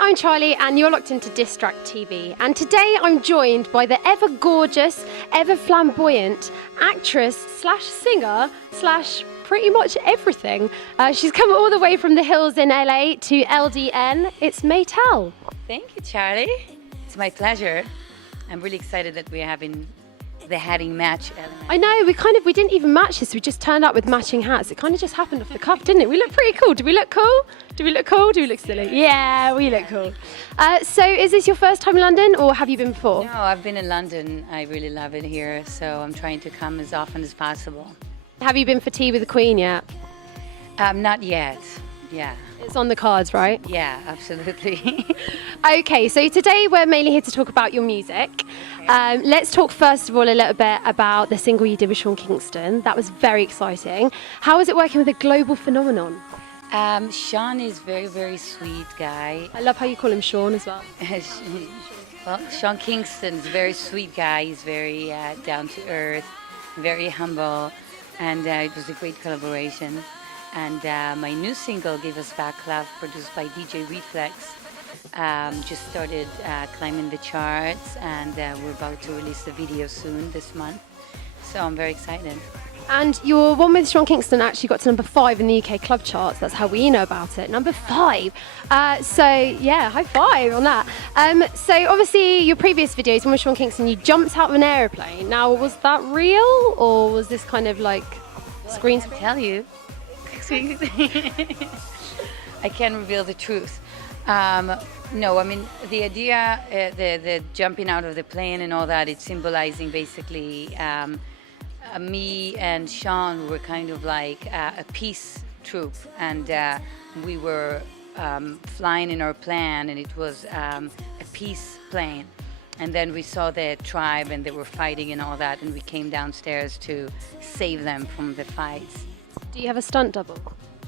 I'm Charlie and you're locked into DistractTV, and today I'm joined by the ever gorgeous, ever flamboyant actress slash singer slash pretty much everything. She's come all the way from the hills in LA to LDN. It's Meital. Thank you, Charlie. It's my pleasure. I'm really excited that we're having the hatting match element. I know, we didn't even match this, we just turned up with matching hats. It kind of just happened off the cuff, didn't it? We look pretty cool. Do we look cool? Do we look cool? Do we look silly? Yeah, we look cool. So is this your first time in London or have you been before? No, I've been in London. I really love it here, so I'm trying to come as often as possible. Have you been for tea with the Queen yet? Not yet, yeah. It's on the cards, right? Yeah, absolutely. Okay, so today we're mainly here to talk about your music. Let's talk first of all a little bit about the single you did with Sean Kingston. That was very exciting. How is it working with a global phenomenon? Sean is very, very sweet guy. I love how you call him Sean as well. Well, Sean Kingston is a very sweet guy. He's very down to earth, very humble, and it was a great collaboration. And my new single, Give Us Back Love, produced by DJ Reflex, just started climbing the charts, and we're about to release the video soon this month. So I'm very excited. And your one with Sean Kingston actually got to number 5 in the UK club charts. That's how we know about it. Number 5. So yeah, high five on that. So obviously your previous videos, one with Sean Kingston, you jumped out of an aeroplane. Now, was that real or was this kind of like screen? I can't tell you. I can't reveal the truth. No, I mean, the idea, the jumping out of the plane and all that, it's symbolizing basically me and Sean were kind of like a peace troop, and we were flying in our plane, and it was a peace plane. And then we saw the tribe and they were fighting and all that, and we came downstairs to save them from the fights. Do you have a stunt double?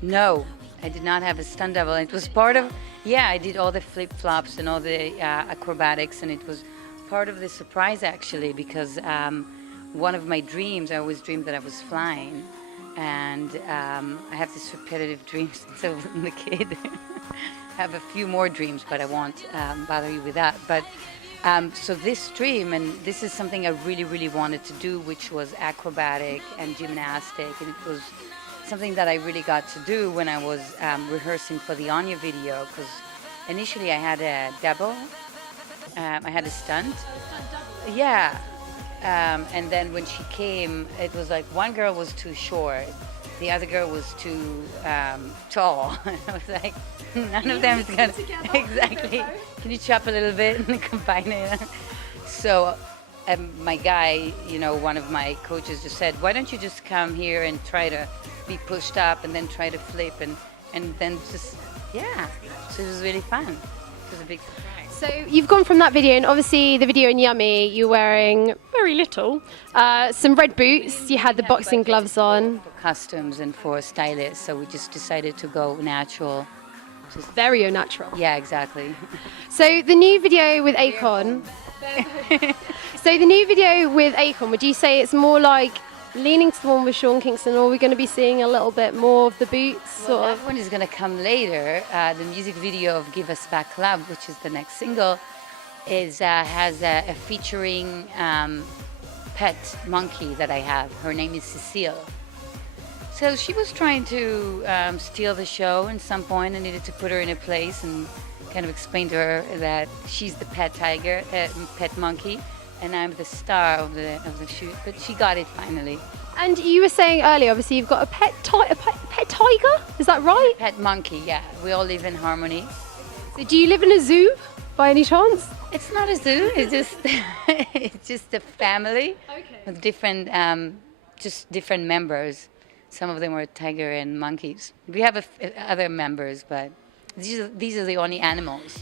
No, I did not have a stunt double. It was part of, yeah, I did all the flip-flops and all the acrobatics, and it was part of the surprise actually, because one of my dreams, I always dreamed that I was flying, and I have this repetitive dream since I was a kid. I have a few more dreams, but I won't bother you with that. But so this dream, and this is something I really, really wanted to do, which was acrobatic and gymnastic, and it was something that I really got to do when I was rehearsing for the Anya video, because initially I had a double, I had a stunt. Yeah, and then when she came, it was like one girl was too short, the other girl was too tall. I was like, none of them is gonna, exactly. Can you chop a little bit and combine it? So my guy, you know, one of my coaches just said, why don't you just come here and try to be pushed up and then try to flip and then just, yeah. So it was really fun. It was a big surprise. So you've gone from that video, and obviously the video in Yummy, you're wearing very little, some red boots, you had the boxing gloves on. For costumes and for stylists, so we just decided to go natural. Just very au natural. Yeah, exactly. So the new video with Akon, would you say it's more like leaning to the one with Sean Kingston, or are we going to be seeing a little bit more of the boots? Sort of? That one is going to come later. The music video of Give Us Back Love, which is the next single, is has a featuring pet monkey that I have. Her name is Cecile. So she was trying to steal the show at some point. I needed to put her in a place and kind of explain to her that she's the pet tiger, pet monkey, and I'm the star of the shoot. But she got it finally. And you were saying earlier, obviously you've got a pet tiger. Is that right? Pet monkey. Yeah, we all live in harmony. So do you live in a zoo by any chance? It's not a zoo. It's just it's just a family with different just different members. Some of them are tiger and monkeys. We have other members, but these are the only animals.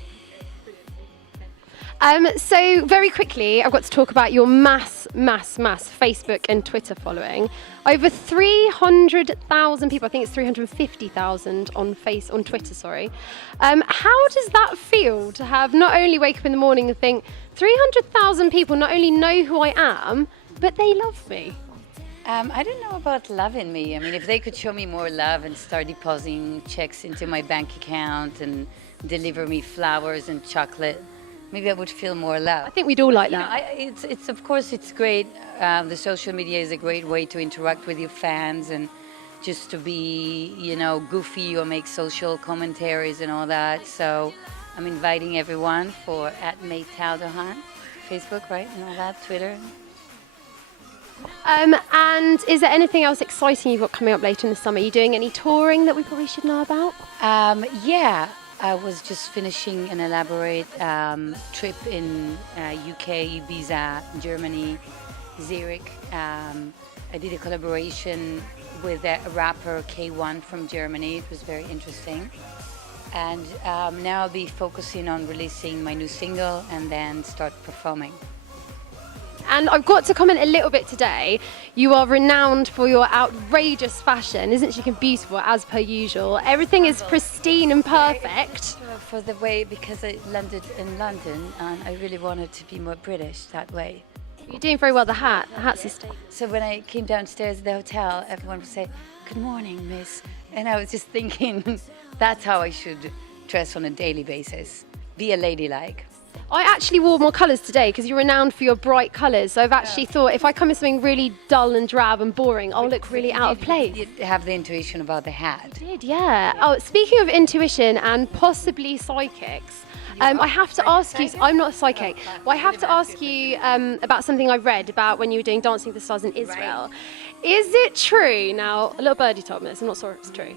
So very quickly, I've got to talk about your mass Facebook and Twitter following. Over 300,000 people, I think it's 350,000 on Twitter, sorry. How does that feel to have not only wake up in the morning and think 300,000 people not only know who I am, but they love me? I don't know about loving me. I mean, if they could show me more love and start depositing checks into my bank account and deliver me flowers and chocolate, maybe I would feel more love. I think we'd all like You know, that. it's of course it's great. The social media is a great way to interact with your fans and just to be, goofy or make social commentaries and all that. So I'm inviting everyone for @Meital Facebook, right, and all that, Twitter. And is there anything else exciting you've got coming up later in the summer? Are you doing any touring that we probably should know about? Yeah, I was just finishing an elaborate trip in UK, Ibiza, Germany, Zurich. I did a collaboration with a rapper K1 from Germany. It was very interesting. And now I'll be focusing on releasing my new single and then start performing. And I've got to comment a little bit today. You are renowned for your outrageous fashion. Isn't she beautiful as per usual? Everything is pristine and perfect. For the way, because I landed in London and I really wanted to be more British that way. You're doing very well. The hat's just... So when I came downstairs at the hotel, everyone would say, "Good morning, miss." And I was just thinking, that's how I should dress on a daily basis. Be a ladylike. I actually wore more colours today because you're renowned for your bright colours. So I've actually thought if I come in something really dull and drab and boring, I'll look really out of place. You have the intuition about the hat. I did, yeah. Oh, speaking of intuition and possibly psychics, I have to ask you, I'm not a psychic, but I have to ask you about something I read about when you were doing Dancing with the Stars in Israel. Is it true, now, a little birdie told me this, I'm not sure if it's true,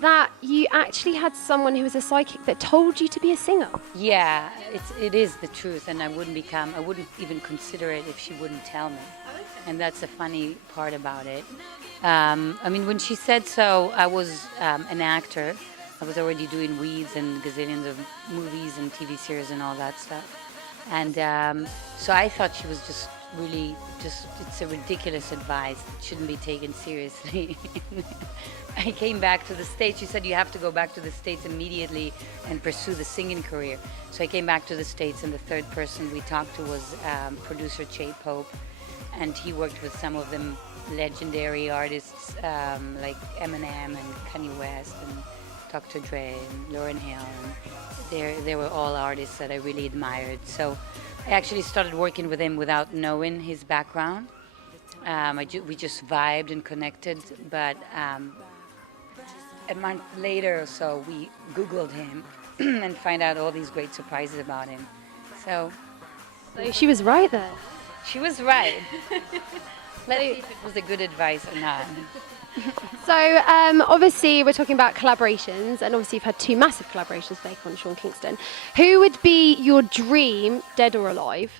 that you actually had someone who was a psychic that told you to be a singer? Yeah, it is the truth, and I wouldn't even consider it if she wouldn't tell me. And that's the funny part about it. I mean, when she said so, I was an actor. I was already doing weeds and gazillions of movies and TV series and all that stuff. And so I thought she was just really, it's a ridiculous advice. It shouldn't be taken seriously. I came back to the States. She said, you have to go back to the States immediately and pursue the singing career. So I came back to the States, and the third person we talked to was producer Che Pope. And he worked with some of them legendary artists like Eminem and Kanye West and Dr. Dre and Lauryn Hill. And they were all artists that I really admired. So I actually started working with him without knowing his background. We just vibed and connected, but a month later or so, we Googled him and find out all these great surprises about him. So she was right there. She was right. Let's see if it was a good advice or not. So obviously we're talking about collaborations, and obviously you've had two massive collaborations with Akon and Sean Kingston. Who would be your dream, dead or alive,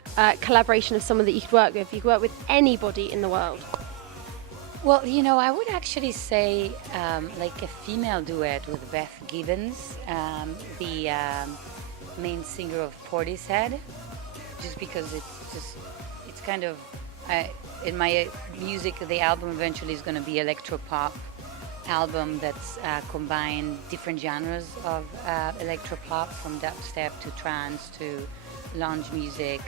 collaboration of someone that you could work with? You could work with anybody in the world. Well, I would actually say like a female duet with Beth Gibbons, the main singer of Portishead, just because it's kind of, in my music, the album eventually is going to be electro-pop album that's combined different genres of electro-pop, from dubstep to trance to lounge music,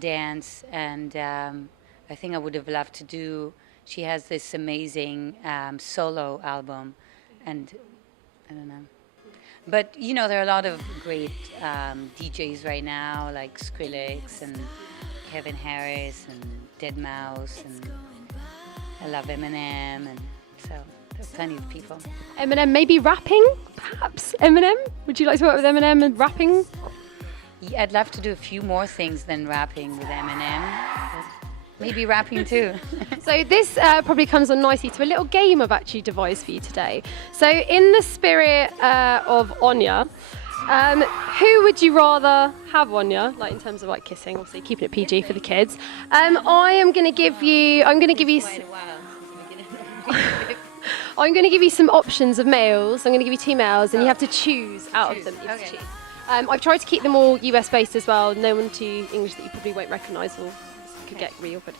dance, and I think I would have loved to do. She has this amazing solo album, and I don't know. But there are a lot of great DJs right now, like Skrillex and Kevin Harris and Deadmau5, and I love Eminem, and so there's plenty of people. Eminem, maybe rapping, perhaps? Eminem? Would you like to work with Eminem and rapping? Yeah, I'd love to do a few more things than rapping with Eminem. Maybe rapping too. So this probably comes on nicely to a little game I've actually devised for you today. So in the spirit of Anya, who would you rather have, Anya? Like in terms of like kissing, obviously keeping it PG for the kids. I'm going to give you some options of males. I'm going to give you two males, and you have to choose out of them. You have to choose. I've tried to keep them all US based as well. No one too English that you probably won't recognise or could get really awkward.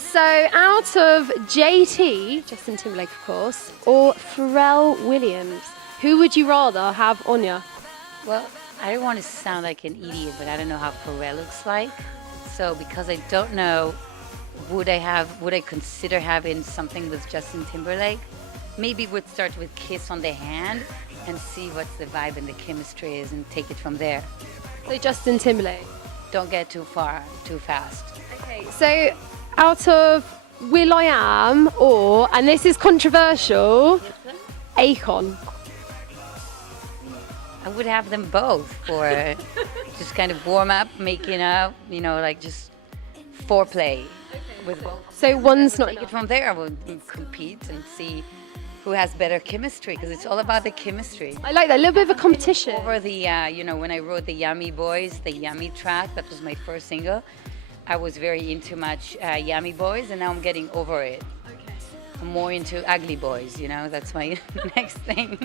So out of JT, Justin Timberlake of course, or Pharrell Williams, who would you rather have, Anya? Well, I don't want to sound like an idiot, but I don't know how Pharrell looks like. So because I don't know would I consider having something with Justin Timberlake? Maybe we'd start with Kiss on the Hand and see what's the vibe and the chemistry is and take it from there. So Justin Timberlake. Don't get too far, too fast. Okay, so out of Will I Am or, and this is controversial, Akon. I would have them both for just kind of warm up, making up, like just foreplay with both. So one's not Take it enough. from there. We'll compete and see who has better chemistry, because it's all about the chemistry. I like that, a little bit of a competition. Over the, when I wrote the Yummy Boys, the Yummy track, that was my first single, I was very into much Yummy Boys, and now I'm getting over it. Okay. I'm more into Ugly Boys, that's my next thing.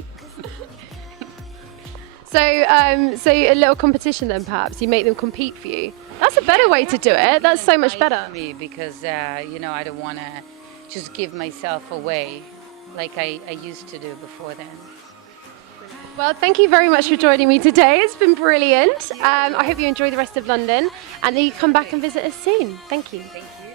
So a little competition then perhaps, you make them compete for you. That's a better way to do it, that's so much better. For me, because, I don't want to just give myself away like I used to do before then. Well, thank you very much for joining me today. It's been brilliant. I hope you enjoy the rest of London and that you come back and visit us soon. Thank you. Thank you.